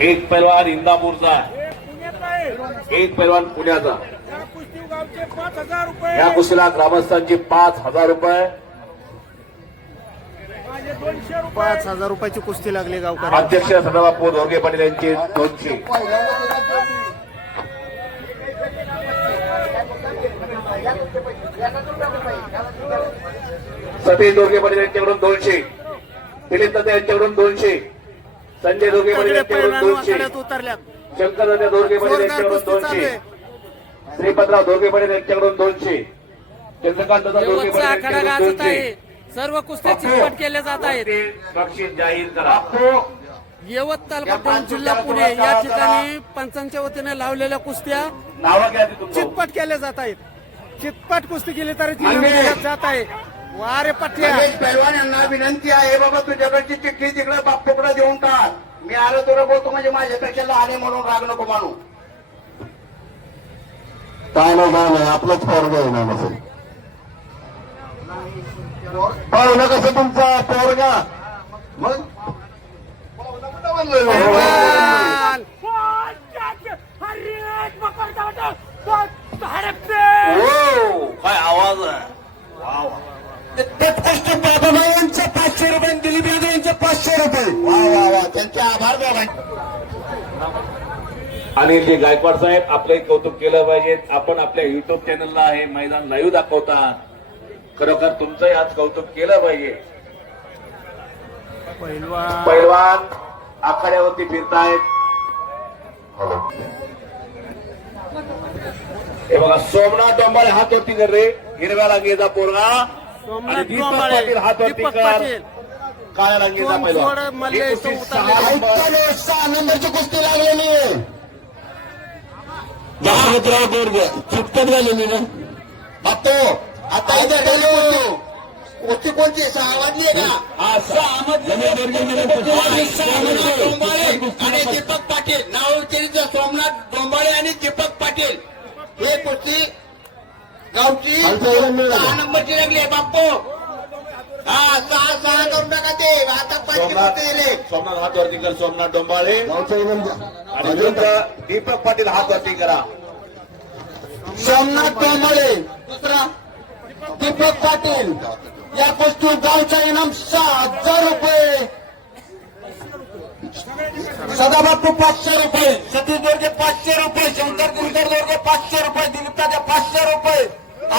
एक पैलवान इंदापूरचा एक पैलवान पुण्याचा. पाच हजार रुपये. या कुस्तीला ग्रामस्थांचे पाच हजार रुपये. पाच हजार रुपयाची कुस्ती लागली गावकरी अध्यक्ष सदाबापू धोरगे पाटील यांचे दोनशे. सतीश दोरगे पाटील यांच्याकडून दोनशे. दिलीप दत्त यांच्याकडून दोनशे. संजय पैलवान दोनशे. वाकड्यात उतरल्यात. शंकर दादा दोरगे पाटील जोरदार यांच्याकडून कुस्ती चालू दोनशे आहे. श्रीपतराव दोरगे पाटील यांच्याकडून दोनशे. चंद्रकांत आहे दोनशे. सर्व कुस्त्या चिरपट केल्या जात आहेत. बक्षीस जाहीर करा. यवत तालुका पेण जिल्हा पुणे या ठिकाणी पंचांच्या वतीने लावलेल्या कुस्त्या चितपट केले जात आहेत. चितपट कुस्ती केली तरी ती जात आहे. वारे पट्ट्या. यांना विनंती आहे बाबा तुझ्याकडची चिठ्ठी आलो तुला बोलतो म्हणजे माझ्यापेक्षा लहान आहे म्हणून राग नको मानू. काय ना काय नाही आपलंच पोरग आहे ना नसेल पाहुणं कसं तुमचा पोरगा? मग? काय आवाज आहे? बाबांचे पाचशे रुपये दिलीप यादव यांचे पाचशे रुपये. वा वा वा. त्यांचे आभार दोघांचे अनिल जी गायकवाड साहेब आपले कौतुक केलं पाहिजे. आपण आपल्या युट्यूब चॅनलला हे मैदान लाईव्ह दाखवतात. खरोखर तुमचंही आज कौतुक केलं पाहिजे. पैलवान. पैलवान आखाड्यावरती फिरतायत. हे बघा सोमनाथ डोंबाळे हात कर रे. हिरव्या रांगेचा पोरगा. सोमनाथ आणि दीपक पाटील हात पाटील. काळ्या रांगेचा पैलवान. मल्ले ही कुस्ती लागलेली आहे झालेली ना. बाप्पू आता इथे कोणती कोणती? सहा वाजली आहे का? हा, सहा. सोमनाथ डोंबाळे आणि दीपक पाटील. नाव सोमनाथ डोंबाळे आणि दीपक पाटील. हे कुस्ती गावची सहा नंबरची लागली आहे बाप्पू. हा सहा सहा करून टाका ते. आता पाचशे सोमनाथ दिले सोमनाथ हात वरती कर सोमनाथ डोंबाळे. आणि विरुद्ध दीपक पाटील हात वरती करा. सोमनाथ डोंबाळे. दुसरा. दीपक पाटील. या कुस्ती गावचा इनाम सहा हजार रुपये. सदाबापू पाचशे रुपये. सतीश दोरगे पाचशे रुपये. शंकर गुरुकर दोरगे पाचशे रुपये दिलीप तात्या पाचशे रुपये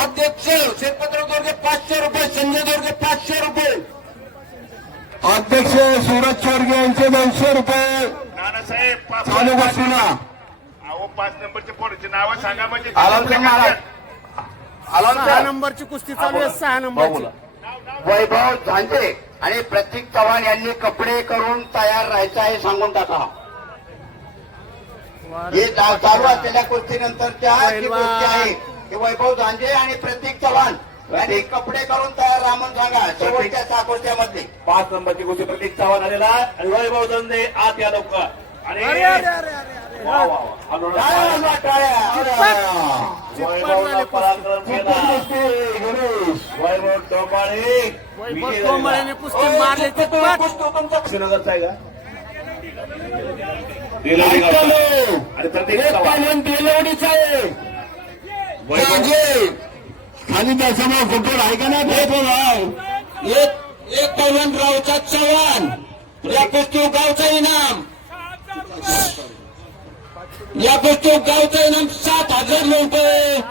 अध्यक्ष शेतपत्र दोरगे पाचशे रुपये संजय दोरगे पाचशे रुपये. अध्यक्ष सुरज चोरगे यांचे दोनशे रुपये. नानासाहेब पाच चालू बसला अहो पाच नंबरचे पोरांचे नाव सांगा म्हणजे. आलामचे महाराज? सहा नंबरची कुस्ती चालू आहे सहा नंबरची. वैभव झांजे आणि प्रतीक चव्हाण यांनी कपडे करून तयार राहायचं आहे सांगून टाका. हे चा- चालू असलेल्या कुस्तीनंतरच्या जी गोष्टी आहे हे वैभव झांजे आणि प्रतीक चव्हाण यांनी कपडे करून तयार राहा म्हणून सांगा शेवटच्या सहा कुस्त्यामध्ये पाच नंबरची गोष्टी प्रतीक चव्हाण आलेला वैभव दंदे आत या लवकर. आणि वैभव चितपट श्रीनगरचा आहे का. आणि प्रतीक चव्हाण. बेलवडीचा आहे. खाली त्याचा नाव फोटो आहे का नाही? एक एक पैलवान रावचा चव्हाण. या कुस्ती गावचा इनाम. या कुस्ती गावचा इनाम सात हजार रुपये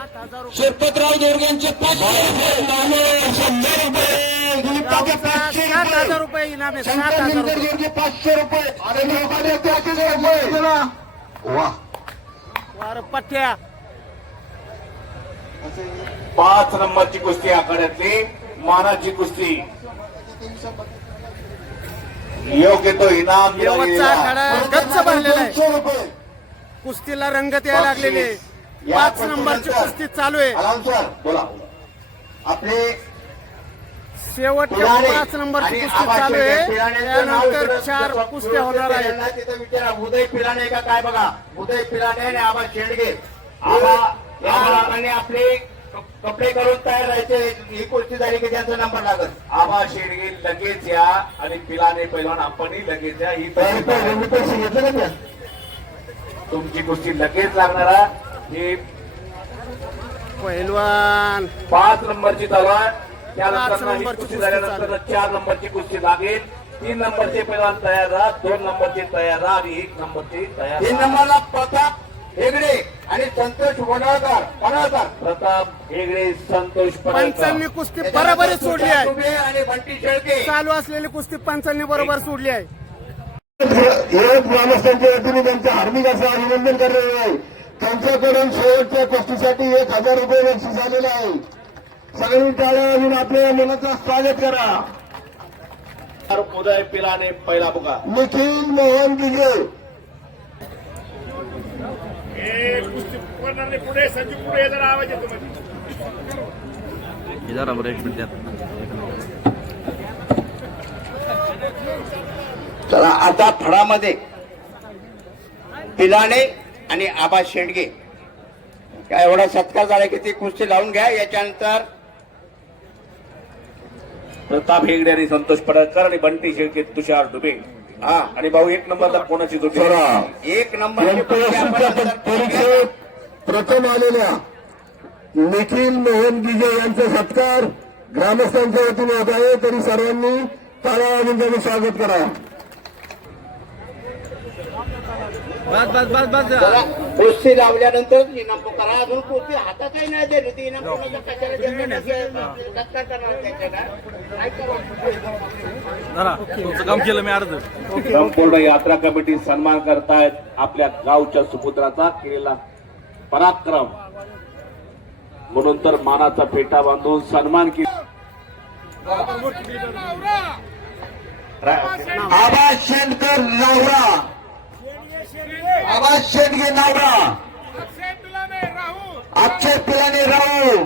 शिरपतराव दोरगे यांचे पाचशे रुपये. पाचशे सात हजार रुपये इनाम पाचशे रुपये. अरे लोकांनी रुपये. वा. वारे पट्ट्या पाच नंबरची कुस्ती आखाड्यातली. मानाची कुस्ती. योग्य तो इनाम गच्च भरलेला आहे. दोनशे रुपये. कुस्तीला रंगत यायला लागलेली आहे. पाच नंबरची कुस्ती चालू आहे. बोला. आपले शेवटच्या पाच नंबरची कुस्ती चालू आहे. त्यानंतर चार कुस्त्या होणार आहेत. यांना तिथं विचारा. उदय पिराणे का काय बघा. उदय पिराणे आणि आबा शेडगे. आबा आणि आपले कपडे करून तयार राहायचे. ही कुस्ती झाली की त्यांचा नंबर लागत आबा शेडगे लगेच या. आणि पिलाने पैलवान आपणही लगेच या. ही पैसे घेतले का तुमची कुस्ती लगेच लागणारा ही पहिलवान पाच नंबरची तलवार. त्यानंतर ही कुस्ती झाल्यानंतर चार नंबरची कुस्ती लागेल. तीन नंबरचे पैलवान तयार राहा. दोन नंबरचे तयार राहा. आणि एक नंबरची तयार तीन राहा. नंबरला प्रताप हेगडे आणि संतोष वडाळकर वडाळकर. प्रताप हेगडे संतोष. पंचांनी कुस्ती बरोबरच सोडली आहे. आणि बंटी शेळके. चालू असलेली कुस्ती पंचांनी बरोबर सोडली आहे. हे ग्रामस्थांच्या वतीने त्यांचं हार्दिक असं अभिनंदन करणार आहे. त्यांच्याकडून शेवटच्या कुस्तीसाठी एक हजार रुपये बक्षीस आलेलं आहे. सगळी टाळ्या वाजून आपल्या मुलाचं स्वागत करा. उदय पिलाने पहिला बुका निखिल मोहन गिजे हे कुस्ती करणार नाही. पुढे संजू पुढे जरा आवाज येतो मध्ये. चला आता फळामध्ये पिलाणे आणि आबा शेंडगे. काय एवढा सत्कार झाला की ती कुस्ती लावून घ्या. याच्यानंतर प्रताप हेगडे आणि संतोष पडळकर आणि बंटी शेळके तुषार डुबे हा आणि भाऊ एक नंबरला कोणाची जोडी? एक नंबर. परीक्षेत प्रथम आलेल्या निखिल मोहन गिजे यांचा सत्कार ग्रामस्थांच्या वतीने होत आहे. तरी सर्वांनी त्यांचं स्वागत करा चला, कुस्ती लावल्यानंतर इनाम पुकारा अजून कुस्ती हातातही नाही दिली ती इनाम कशाला करणार त्याच्याला. काय करावं? संपूर्ण यात्रा कमिटी सन्मान करतायत आपल्या गावच्या सुपुत्राचा केलेला पराक्रम. म्हणून तर मानाचा फेटा बांधून सन्मान केला आबाज शेंडकर नावरा. आवाज शेंडगे नावरा अक्षय पिलाने राहू.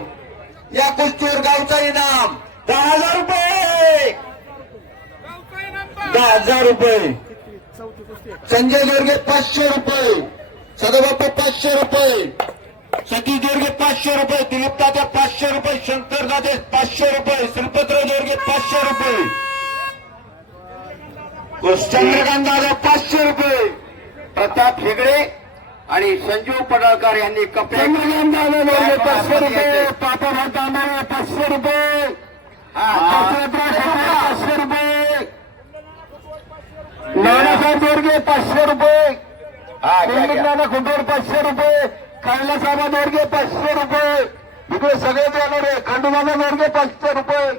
या कुस्तीवर गावचा इनाम. दहा हजार रुपये. दहा हजार रुपये. संजय दोरगे पाचशे रुपये. सदाबापू पाचशे रुपये. सतीश दोरगे पाचशे रुपये. दिलीप दादा पाचशे रुपये. शंकर दादे पाचशे रुपये. श्रीपतराव दोरगे पाचशे रुपये. चंद्रकांत दादा पाचशे रुपये. प्रताप हेगडे आणि संजीव पडळकर यांनी कपडे पाचशे रुपये. पापा तांबे पाचशे रुपये. पाचशे रुपये. नानासाहेब दोरगे पाचशे रुपये. नाना खुंटोर पाचशे रुपये. कैलासाबा दोरगे पाचशे रुपये. इकडे सगळे जाणार आहे. खंडूदादा दोरगे पाचशे रुपये.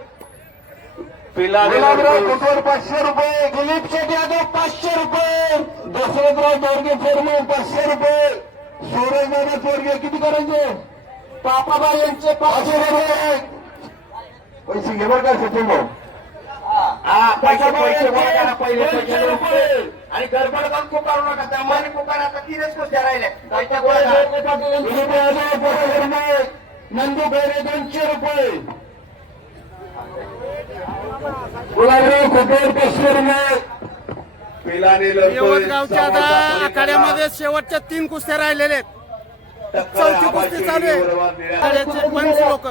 गुलाबराव खुंटोर पाचशे रुपये दिलीप शेट्टी यादव पाचशे रुपये. दशरथराव दोरगे फोरमे पाचशे रुपये. सूरज नाना दोरगे किती करायचे? पापाबाई यांचे पाचशे रुपये. पैसे घे बरं का सचिन भाऊ. पैसे पैसे करा पहिले पैसे. रुपये. आणि गडबड करून पुकारू नका दमाने पुकार आता तीनच कुस्त्या राहिल्या. पैसे गोळा करा. नंदू खैरे दोनशे रुपये. गुलाबराव आखाड्यामध्ये शेवटच्या तीन कुस्त्या राहिलेल्या आहेत. चौथी कुस्ती चालू आहे. पंच लोक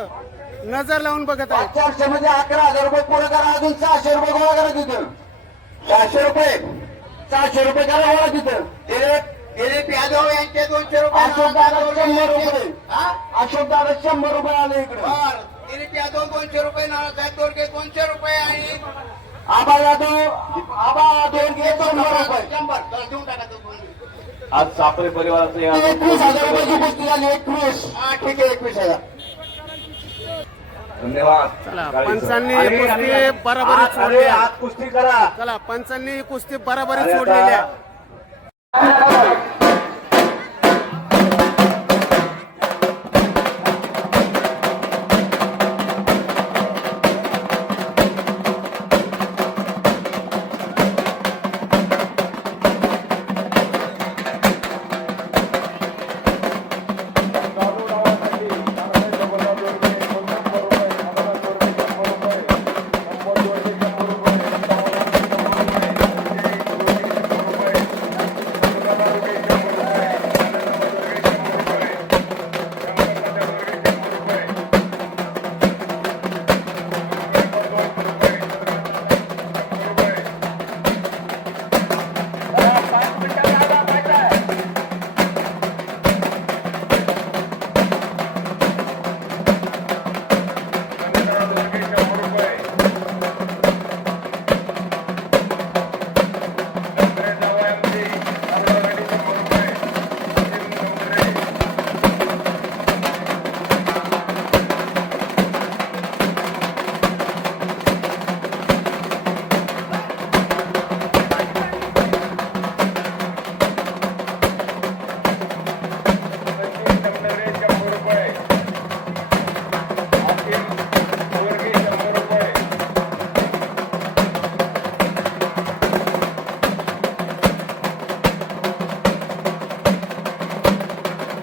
नजर लावून बघत आहेत. चारशे मध्ये अकरा हजार रुपये पुढे करा अजून सहाशे रुपये गोळा करा तिथं. सहाशे रुपये सहाशे रुपये करा गोळा तिथं. दिलीप यादव यांचे दोनशे रुपये. अशोक दादा शंभर रुपये? अशोक दादा शंभर रुपये आले इकडे. बर दिलीप यादव दोनशे रुपये नानासाहेब दोरगे दोनशे रुपये आणि आबा यादव आबा दोनशे शंभर रुपये. शंभर. चला, देऊन टाका तो दोन. आज सापरे परिवाराचं या एकवीस हजार रुपयाची कुस्ती झाली एकवीस. हा ठीक आहे एकवीस हजार. धन्यवाद. चला, काळी सर. पंचांनी आणि कुस्ती बरोबरीत आज- सोडली अरे, कुस्ती करा चला पंचांनी ही कुस्ती बराबरीत अरे सोडलेली आता- आहे